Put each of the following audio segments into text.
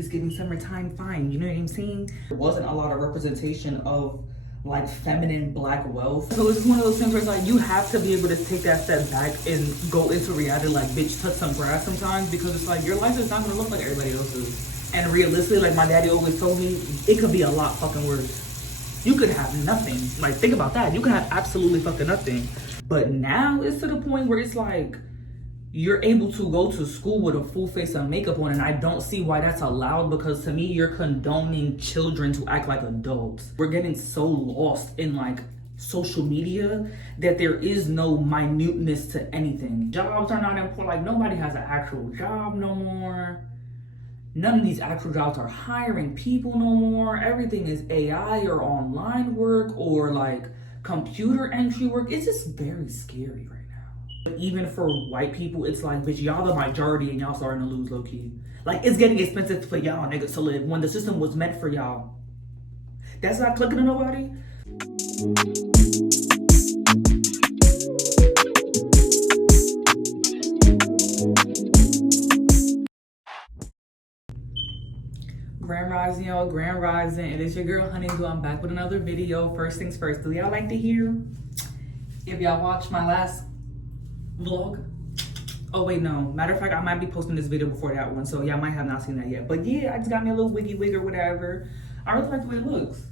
It's giving summertime fine, you know what I'm saying? There wasn't a lot of representation of like feminine black wealth. So it's one of those things where it's like you have to be able to take that step back and go into reality, like bitch, touch some grass sometimes, because it's like your life is not gonna look like everybody else's. And realistically, like my daddy always told me, it could be a lot fucking worse. You could have nothing. Like think about that. You could have absolutely fucking nothing. But now it's to the point where it's like you're able to go to school with a full face of makeup on, and I don't see why that's allowed, because to me you're condoning children to act like adults. We're getting so lost in like social media that there is no minuteness to anything. Jobs are not important. Like nobody has an actual job no more. None of these actual jobs are hiring people no more. Everything is AI or online work or like computer entry work. It's just very scary right now. But even for white people, it's like, bitch, y'all the majority and y'all starting to lose low key. Like, it's getting expensive for y'all niggas to live when the system was meant for y'all. That's not clicking to nobody. Grand Rising, y'all, Grand Rising. And it's your girl, Honeyz, who I'm back with another video. First things first, do y'all like to hear? If y'all watched my last vlog, oh wait, no, matter of fact, I might be posting this video before that one, so y'all might have not seen that yet. But yeah, I just got me a little wiggy wig or whatever. I really like the way it looks.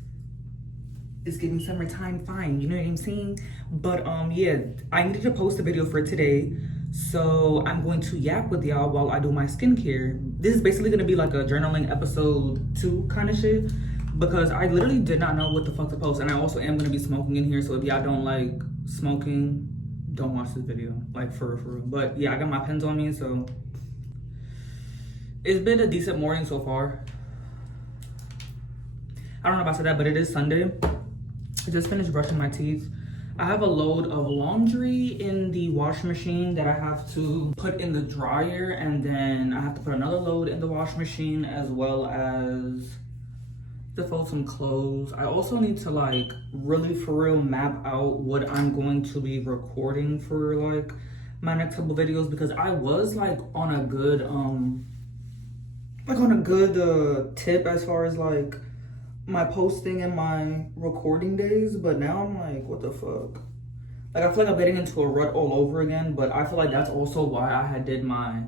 It's giving summertime fine, you know what I'm saying? But yeah, I needed to post a video for today, so I'm going to yap with y'all while I do my skincare. This is basically gonna be like a journaling episode 2 kind of shit, because I literally did not know what the fuck to post. And I also am gonna be smoking in here, so if y'all don't like smoking, don't watch this video, like for real. But yeah, I got my pens on me, so it's been a decent morning so far. I don't know if I said that, but it is Sunday. I just finished brushing my teeth. I have a load of laundry in the washing machine that I have to put in the dryer, and then I have to put another load in the washing machine, as well as to fold some clothes. I also need to like really for real map out what I'm going to be recording for like my next couple videos, because I was like on a good tip as far as like my posting and my recording days, but now I'm like, what the fuck? Like I feel like I'm getting into a rut all over again, but I feel like that's also why I had did my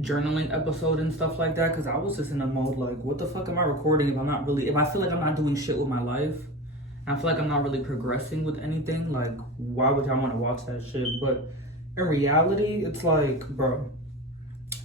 journaling episode and stuff like that, because I was just in a mode like, what the fuck am I recording if I feel like I'm not doing shit with my life, and I feel like I'm not really progressing with anything. Like, why would y'all want to watch that shit? But in reality, it's like, bro,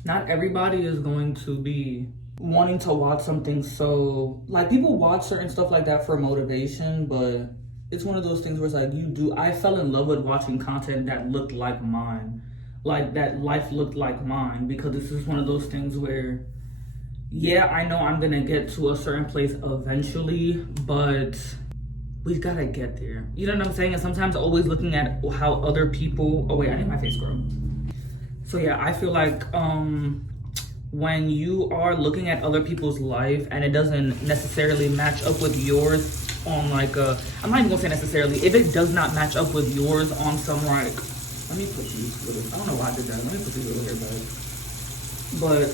not everybody is going to be wanting to watch something. So like people watch certain stuff like that for motivation, but it's one of those things where it's like I fell in love with watching content that looked like mine, like that life looked like mine, because this is one of those things where, yeah, I know I'm gonna get to a certain place eventually, but we gotta get there, you know what I'm saying? And sometimes always looking at how other people, oh wait, I need my face scrub. So yeah, I feel like when you are looking at other people's life and it doesn't necessarily match up with yours on like I'm not even gonna say necessarily, if it does not match up with yours on some like, let me put these little, I don't know why I did that. Let me put these little hair back. But,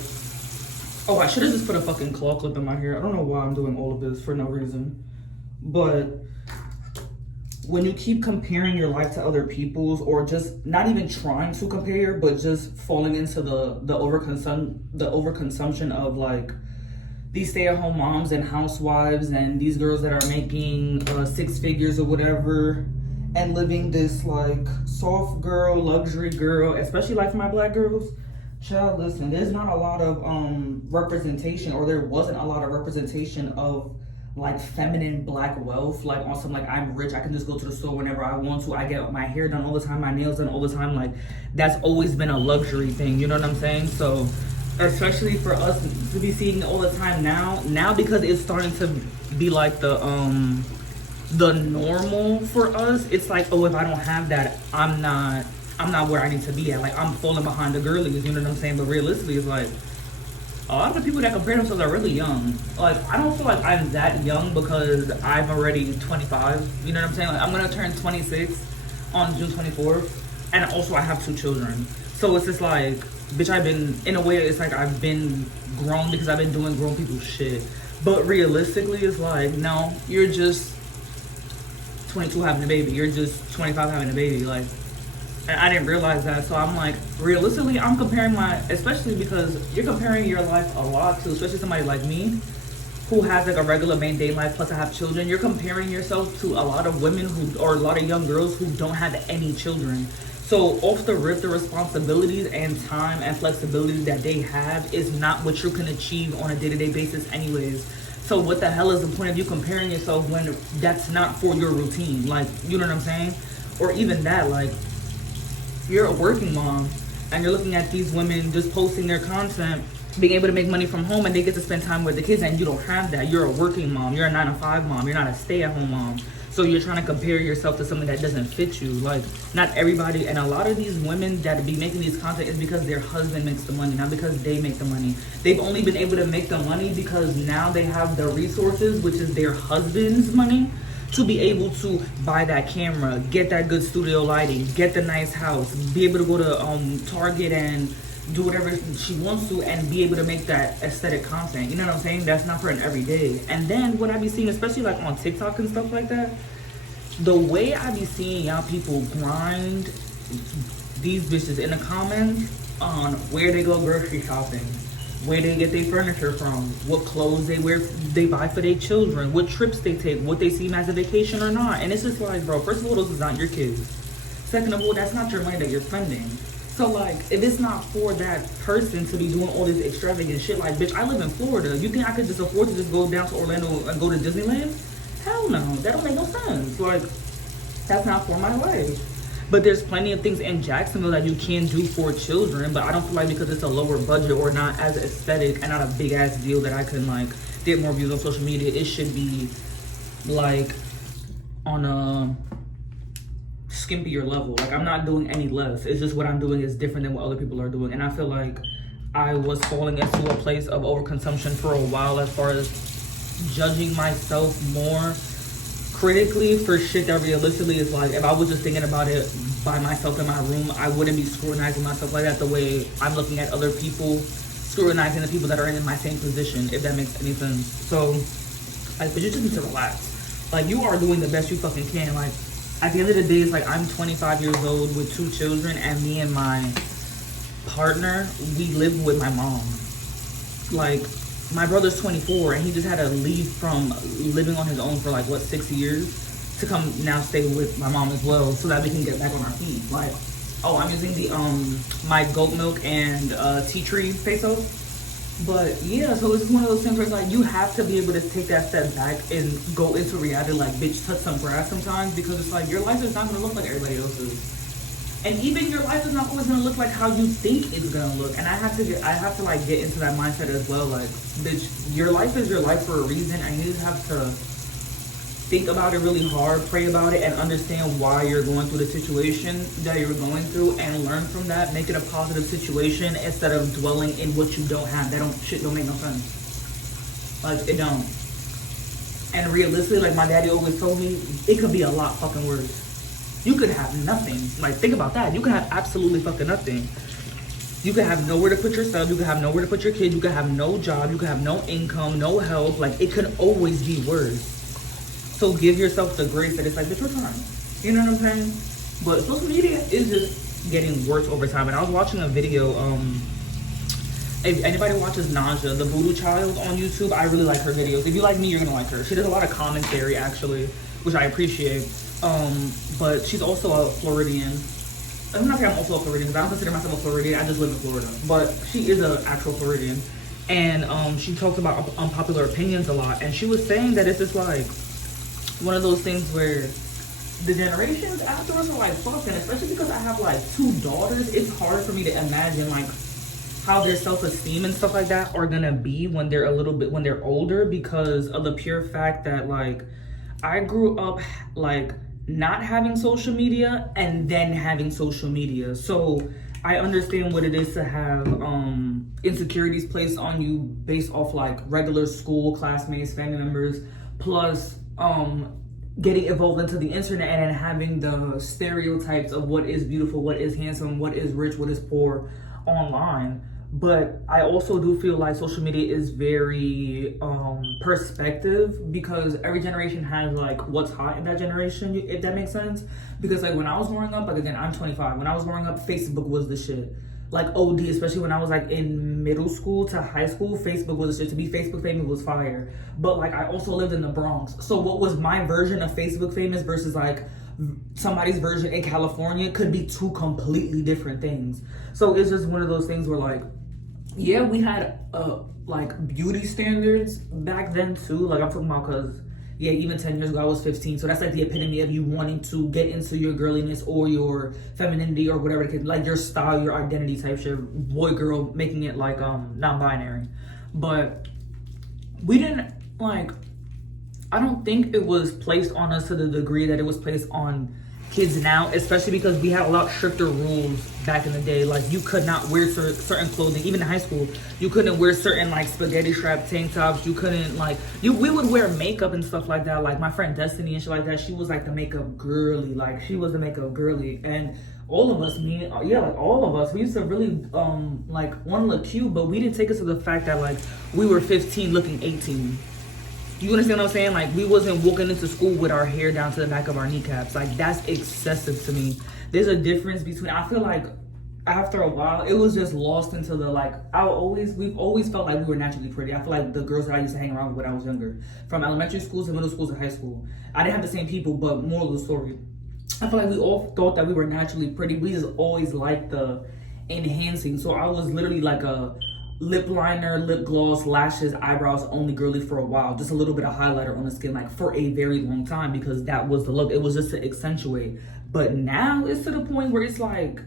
oh, I should have just put a fucking claw clip in my hair. I don't know why I'm doing all of this for no reason. But when you keep comparing your life to other people's, or just not even trying to compare, but just falling into the overconsumption of like these stay-at-home moms and housewives and these girls that are making 6 figures or whatever, and living this like soft girl, luxury girl, especially like for my black girls. Child, listen, there's not a lot of representation, or there wasn't a lot of representation of like feminine black wealth, like on some like, I'm rich, I can just go to the store whenever I want to, I get my hair done all the time, my nails done all the time. Like that's always been a luxury thing, you know what I'm saying? So especially for us to be seeing it all the time now because it's starting to be like the normal for us. It's like, oh, if I don't have that, I'm not where I need to be at. Like I'm falling behind the girlies, you know what I'm saying? But realistically, it's like a lot of the people that compare themselves are really young. Like I don't feel like I'm that young because I'm already 25, you know what I'm saying? Like I'm gonna turn 26 on June 24th, and also I have 2 children. So it's just like, bitch, I've been, in a way, it's like I've been grown because I've been doing grown people shit. But realistically, it's like, no, you're just 22 having a baby. You're just 25 having a baby. Like, I didn't realize that. So I'm like, realistically, I'm comparing especially because you're comparing your life a lot to, especially somebody like me, who has like a regular mundane life, plus I have children. You're comparing yourself to a lot of women or a lot of young girls who don't have any children. So off the rip, the responsibilities and time and flexibility that they have is not what you can achieve on a day-to-day basis anyways. So what the hell is the point of you comparing yourself when that's not for your routine? Like, you know what I'm saying? Or even that, like, you're a working mom and you're looking at these women just posting their content, being able to make money from home, and they get to spend time with the kids, and you don't have that. You're a working mom. You're a 9-to-5 mom. You're not a stay-at-home mom. So you're trying to compare yourself to something that doesn't fit you. Like, not everybody, and a lot of these women that be making these content is because their husband makes the money, not because they make the money. They've only been able to make the money because now they have the resources, which is their husband's money, to be able to buy that camera, get that good studio lighting, get the nice house, be able to go to Target and do whatever she wants to, and be able to make that aesthetic content. You know what I'm saying? That's not for an everyday. And then what I be seeing, especially like on TikTok and stuff like that, the way I be seeing y'all people grind these bitches in the comments on where they go grocery shopping, where they get their furniture from, what clothes they wear, they buy for their children, what trips they take, what they see as a vacation or not. And it's just like, bro, first of all, those is not your kids. Second of all, that's not your money that you're spending. So like, if it's not for that person to be doing all this extravagant shit, like, bitch, I live in Florida. You think I could just afford to just go down to Orlando and go to Disneyland? Hell no, that don't make no sense. Like, that's not for my life. But there's plenty of things in Jacksonville that you can do for children, but I don't feel like because it's a lower budget or not as aesthetic and not a big ass deal that I can like get more views on social media, it should be like on a skimpier level. Like, I'm not doing any less. It's just what I'm doing is different than what other people are doing. And I feel like I was falling into a place of overconsumption for a while as far as judging myself more critically for shit that realistically is like, if I was just thinking about it by myself in my room, I wouldn't be scrutinizing myself like that the way I'm looking at other people scrutinizing the people that are in my same position, if that makes any sense. So, like, but you just need to relax. Like, you are doing the best you fucking can. Like, at the end of the day, it's like, I'm 25 years old with 2 children, and me and my partner, we live with my mom. Like, my brother's 24, and he just had to leave from living on his own for like, what, 6 years to come now stay with my mom as well, so that we can get back on our feet. Like, oh, I'm using the my goat milk and tea tree face soap. But yeah, so it's one of those things where it's like, you have to be able to take that step back and go into reality, like, bitch, touch some grass sometimes, because it's like, your life is not gonna look like everybody else's. And even your life is not always gonna look like how you think it's gonna look. And I have to like get into that mindset as well. Like, bitch, your life is your life for a reason, and you just have to think about it really hard, pray about it, and understand why you're going through the situation that you're going through, and learn from that, make it a positive situation instead of dwelling in what you don't have. Shit don't make no sense. Like, it don't. And realistically, like my daddy always told me, it could be a lot fucking worse. You could have nothing. Like, think about that. You could have absolutely fucking nothing. You could have nowhere to put yourself. You could have nowhere to put your kid. You could have no job. You could have no income, no help. Like, it could always be worse. So give yourself the grace that it's like, bitch, we're trying. You know what I'm saying? But social media is just getting worse over time. And I was watching a video, if anybody watches Naja, the Voodoo Child on YouTube, I really like her videos. If you like me, you're gonna like her. She does a lot of commentary, actually, which I appreciate. But she's also a Floridian. I'm not saying I'm also a Floridian, because I don't consider myself a Floridian. I just live in Florida. But she is an actual Floridian. And she talks about unpopular opinions a lot. And she was saying that it's just like one of those things where the generations after us are like fucking, especially because I have like 2 daughters. It's hard for me to imagine like how their self-esteem and stuff like that are gonna be when they're when they're older, because of the pure fact that like I grew up like not having social media and then having social media. So I understand what it is to have insecurities placed on you based off like regular school classmates, family members, plus getting involved into the internet and having the stereotypes of what is beautiful, what is handsome, what is rich, what is poor online. But I also do feel like social media is very perspective, because every generation has like what's hot in that generation, if that makes sense. Because like when I was growing up, like again, I'm 25. When I was growing up, Facebook was the shit. Like OD, especially when I was like in middle school to high school, Facebook was the shit. To be Facebook famous was fire. But like I also lived in the Bronx. So what was my version of Facebook famous versus like somebody's version in California could be two completely different things. So it's just one of those things where like, yeah, we had like beauty standards back then too. Like I'm talking about, because yeah, even 10 years ago I was 15. So that's like the epitome of you wanting to get into your girliness or your femininity or whatever it could, like your style, your identity type shit, boy, girl, making it like non-binary. But we didn't like, I don't think it was placed on us to the degree that it was placed on kids now, especially because we had a lot stricter rules back in the day. Like you could not wear certain clothing. Even in high school, you couldn't wear certain like spaghetti strap tank tops. You couldn't like, we would wear makeup and stuff like that. Like my friend Destiny and shit like that, she was like the makeup girly. Like she was the makeup girly. And all of us, like all of us, we used to really like want to look cute, but we didn't take it to the fact that like we were 15 looking 18. You understand what I'm saying? Like we wasn't walking into school with our hair down to the back of our kneecaps. Like that's excessive to me. There's a difference between, I feel like after a while, it was just lost into the like, we've always felt like we were naturally pretty. I feel like the girls that I used to hang around with when I was younger, from elementary school to middle school to high school, I didn't have the same people, but moral of the story, I feel like we all thought that we were naturally pretty. We just always liked the enhancing. So I was literally like a lip liner, lip gloss, lashes, eyebrows only girly for a while. Just a little bit of highlighter on the skin, like for a very long time, because that was the look. It was just to accentuate. But now it's to the point where it's like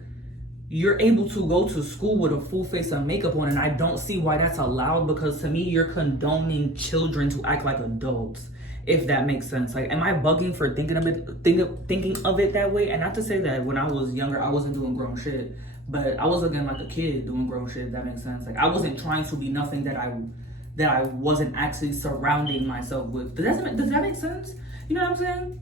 you're able to go to school with a full face of makeup on, and I don't see why that's allowed, because to me you're condoning children to act like adults, if that makes sense. Like, am I bugging for thinking of it that way? And not to say that when I was younger I wasn't doing grown shit, but I was looking like a kid doing grown shit, if that makes sense. Like I wasn't trying to be nothing that I wasn't actually surrounding myself with. Does that make sense? You know what I'm saying?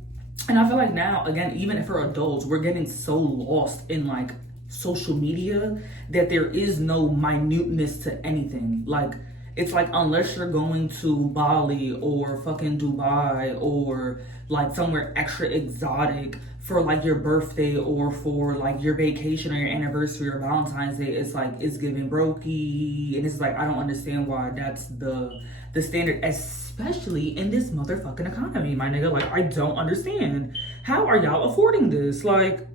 And I feel like now, again, even for adults, we're getting so lost in like social media that there is no minuteness to anything. Like it's like, unless you're going to Bali or fucking Dubai or like somewhere extra exotic for like your birthday or for like your vacation or your anniversary or Valentine's Day, it's like it's giving brokey. And it's like, I don't understand why that's the standard, especially in this motherfucking economy, my nigga. Like I don't understand, how are y'all affording this? Like,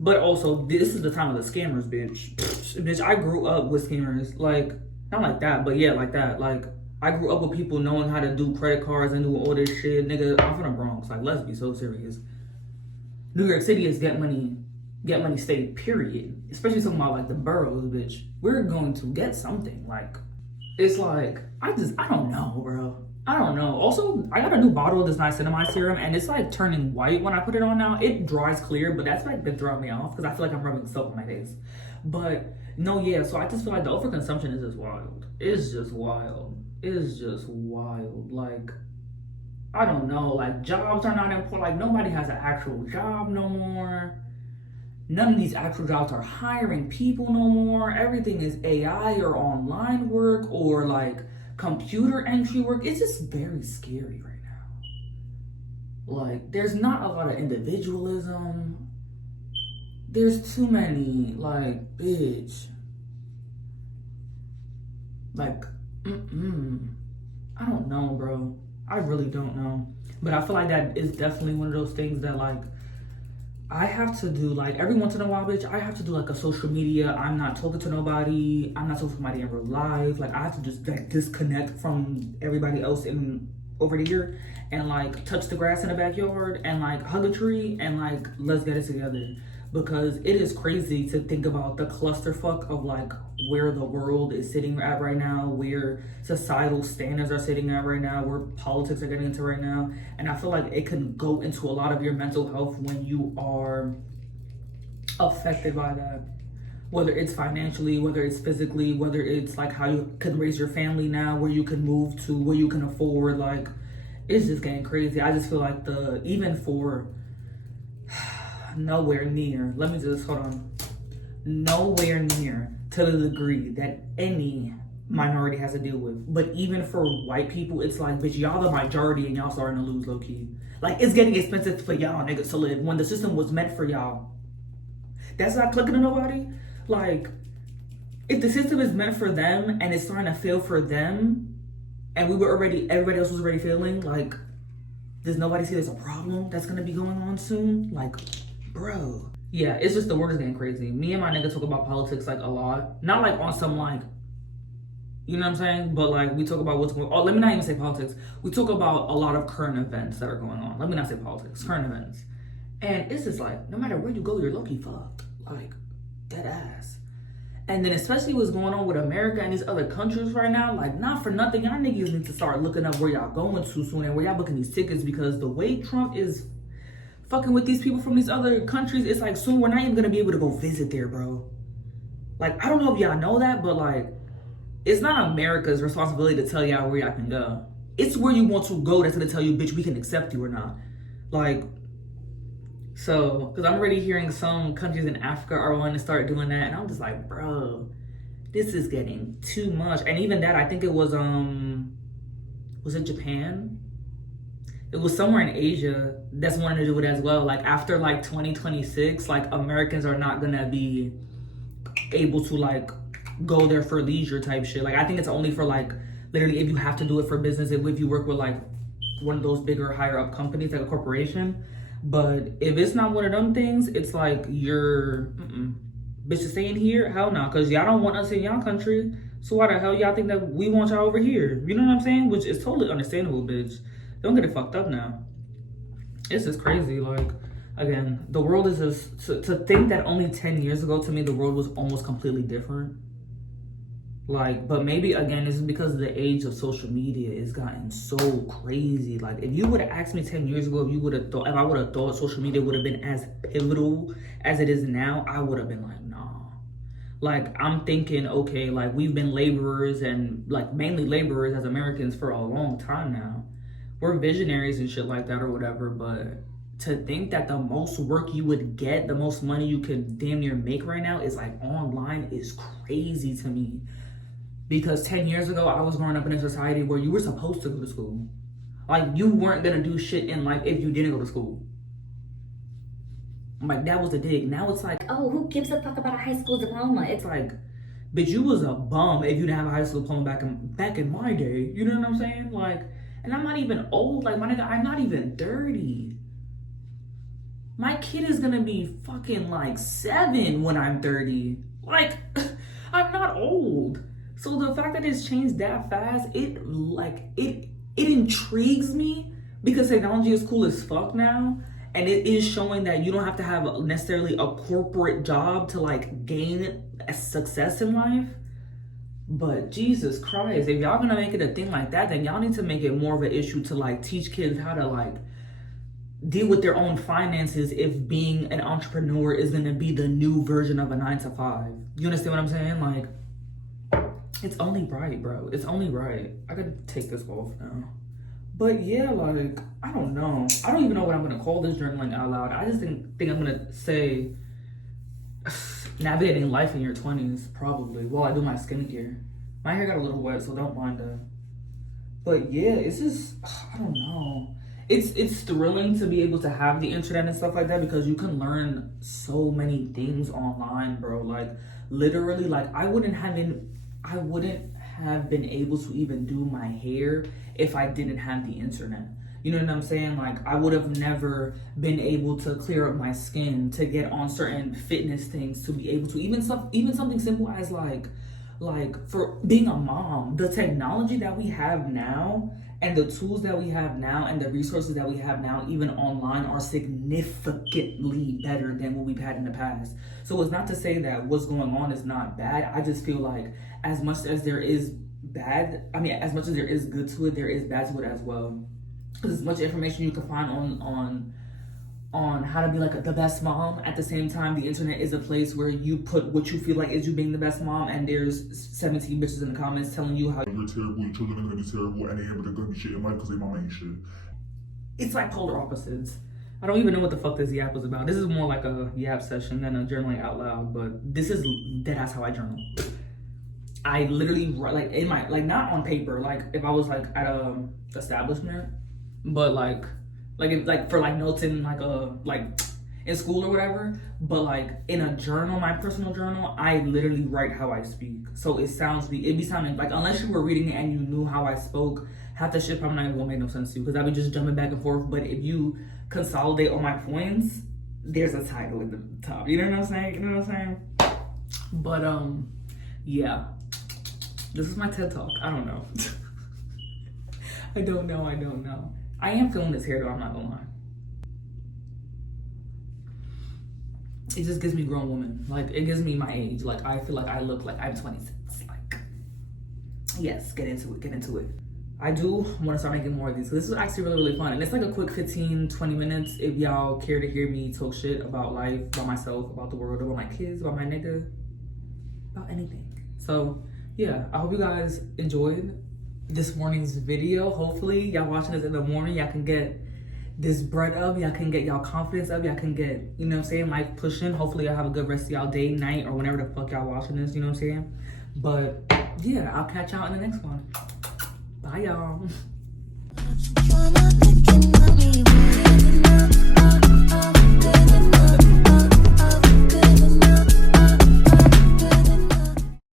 but also this is the time of the scammers, bitch. Bitch, I grew up with scammers. Like, not like that, but yeah, like that. Like I grew up with people knowing how to do credit cards and do all this shit. Nigga, I'm from the Bronx. Like, let's be so serious. New York City is get money state, period. Especially talking about like the boroughs, bitch. We're going to get something. Like, it's like, I don't know, bro. I don't know. Also, I got a new bottle of this niacinamide serum, and it's like turning white when I put it on now. It dries clear, but that's like been throwing me off because I feel like I'm rubbing soap on my face. But no, yeah, so I just feel like the overconsumption is just wild. It's just wild. It's just wild. Like, I don't know. Like, jobs are not important. Like, nobody has an actual job no more. None of these actual jobs are hiring people no more. Everything is AI or online work or like computer entry work. It's just very scary right now. Like, there's not a lot of individualism. There's too many, like, bitch. Like, I don't know, bro. I really don't know. But I feel like that is definitely one of those things that, like, I have to do, like, every once in a while, bitch, I have to do, like, a social media. I'm not talking to nobody. I'm not talking to somebody in real life. Like, I have to just, like, disconnect from everybody else over here and, like, touch the grass in the backyard and, like, hug a tree and, like, let's get it together. Because it is crazy to think about the clusterfuck of like where the world is sitting at right now, where societal standards are sitting at right now, where politics are getting into right now. And I feel like it can go into a lot of your mental health when you are affected by that. Whether it's financially, whether it's physically, whether it's like how you can raise your family now, where you can move to, where you can afford, like, it's just getting crazy. I just feel like nowhere near nowhere near to the degree that any minority has to deal with. But even for white people, it's like, bitch, y'all the majority and y'all starting to lose low key. Like, it's getting expensive for y'all niggas to live when the system was meant for y'all. That's not clicking to nobody. Like, if the system is meant for them and it's starting to fail for them, and everybody else was already failing, like, does nobody see there's a problem that's gonna be going on soon? Like, bro. Yeah, it's just the world is getting crazy. Me and my nigga talk about politics like a lot. Not like on some like, you know what I'm saying? But like we talk about what's going on. Oh, let me not even say politics. We talk about a lot of current events that are going on. Let me not say politics, current events. And it's just like, no matter where you go, you're low-key fucked. Like, dead ass. And then especially what's going on with America and these other countries right now, like, not for nothing, y'all niggas need to start looking up where y'all going to soon and where y'all booking these tickets, because the way Trump is fucking with these people from these other countries, it's like soon we're not even gonna be able to go visit there, bro. Like, I don't know if y'all know that, but like, it's not America's responsibility to tell y'all where y'all can go. It's where you want to go that's gonna tell you, bitch, we can accept you or not. Like, so, because I'm already hearing some countries in Africa are wanting to start doing that, and I'm just like, bro, this is getting too much. And even that, I think it was it Japan? It was somewhere in Asia that's wanting to do it as well. Like, after like 2026, like, Americans are not gonna be able to like go there for leisure type shit. Like, I think it's only for like, literally, if you have to do it for business, if you work with like one of those bigger, higher up companies, like a corporation. But if it's not one of them things, it's like you're bitches staying here. Hell no, because y'all don't want us in y'all country. So why the hell y'all think that we want y'all over here? You know what I'm saying? Which is totally understandable, bitch. Don't get it fucked up now. It's just crazy. Like, again, the world is just to think that only 10 years ago, to me, the world was almost completely different. Like, but maybe again, this is because of the age of social media. It's gotten so crazy. Like, if you would have asked me 10 years ago, if I would have thought social media would have been as pivotal as it is now, I would have been like, nah. Like, I'm thinking, okay, like, we've been laborers and like mainly laborers as Americans for a long time now. We're visionaries and shit like that or whatever, but to think that the most work you would get, the most money you could damn near make right now is like online is crazy to me. Because 10 years ago, I was growing up in a society where you were supposed to go to school. Like, you weren't gonna do shit in life if you didn't go to school. Like, that was the dig. Now it's like, oh, who gives a fuck about a high school diploma? It's like, bitch, you was a bum if you didn't have a high school diploma back in my day. You know what I'm saying? Like, and I'm not even old. Like, my nigga, I'm not even 30. My kid is gonna be fucking like 7 when I'm 30. Like, I'm not old. So the fact that it's changed that fast, it intrigues me, because technology is cool as fuck now, and it is showing that you don't have to have necessarily a corporate job to like gain a success in life. But Jesus Christ, if y'all gonna make it a thing like that, then y'all need to make it more of an issue to like teach kids how to like deal with their own finances if being an entrepreneur is gonna be the new version of a 9-to-5. You understand what I'm saying? Like, it's only right, bro. It's only right. I gotta take this off now. But yeah, like, I don't know. I don't even know what I'm gonna call this journaling out loud. I just think I'm gonna say navigating life in your 20s, probably, while I do my skincare. My hair got a little wet, so don't mind that. But yeah, it's just, I don't know. It's thrilling to be able to have the internet and stuff like that, because you can learn so many things online, bro. Like, literally, like, I wouldn't have been able to even do my hair if I didn't have the internet. You know what I'm saying? Like, I would have never been able to clear up my skin, to get on certain fitness things, to be able to even something simple as like for being a mom, the technology that we have now and the tools that we have now and the resources that we have now, even online, are significantly better than what we've had in the past. So it's not to say that what's going on is not bad. I just feel like as much as there is as much as there is good to it, there is bad to it as well. Because as much information you can find on how to be like the best mom, at the same time, the internet is a place where you put what you feel like is you being the best mom, and there's 17 bitches in the comments telling you how you're terrible, your children are gonna be terrible, and they're gonna be shit in life because they mama ain't shit. It's like polar opposites. I don't even know what the fuck this yap was about. This is more like a yap session than a journaling out loud, but this is deadass how I journal. I literally write, like, in my, like, not on paper, like, if I was, like, at a establishment, but, like, if, like, for, like, notes in, like, in school or whatever, but, like, in a journal, my personal journal, I literally write how I speak. So it be sounding, like, unless you were reading it and you knew how I spoke, half the shit probably not even gonna make no sense to you, because I'd be just jumping back and forth. But if you consolidate all my points, there's a title at the top. You know what I'm saying? You know what I'm saying? But, yeah. This is my TED Talk. I don't know. I don't know. I am feeling this hair though, I'm not gonna lie. It just gives me grown woman. Like, it gives me my age. Like, I feel like I look like I'm 26. Like, yes, get into it. I do want to start making more of these. So this is actually really, really fun. And it's like a quick 15, 20 minutes if y'all care to hear me talk shit about life, about myself, about the world, about my kids, about my nigga, about anything. So, yeah, I hope you guys enjoyed this morning's video. Hopefully, y'all watching this in the morning, y'all can get this bread up, y'all can get y'all confidence up, y'all can get, you know what I'm saying, life pushing. Hopefully, y'all have a good rest of y'all day, night, or whenever the fuck y'all watching this, you know what I'm saying? But, yeah, I'll catch y'all in the next one. Bye, y'all.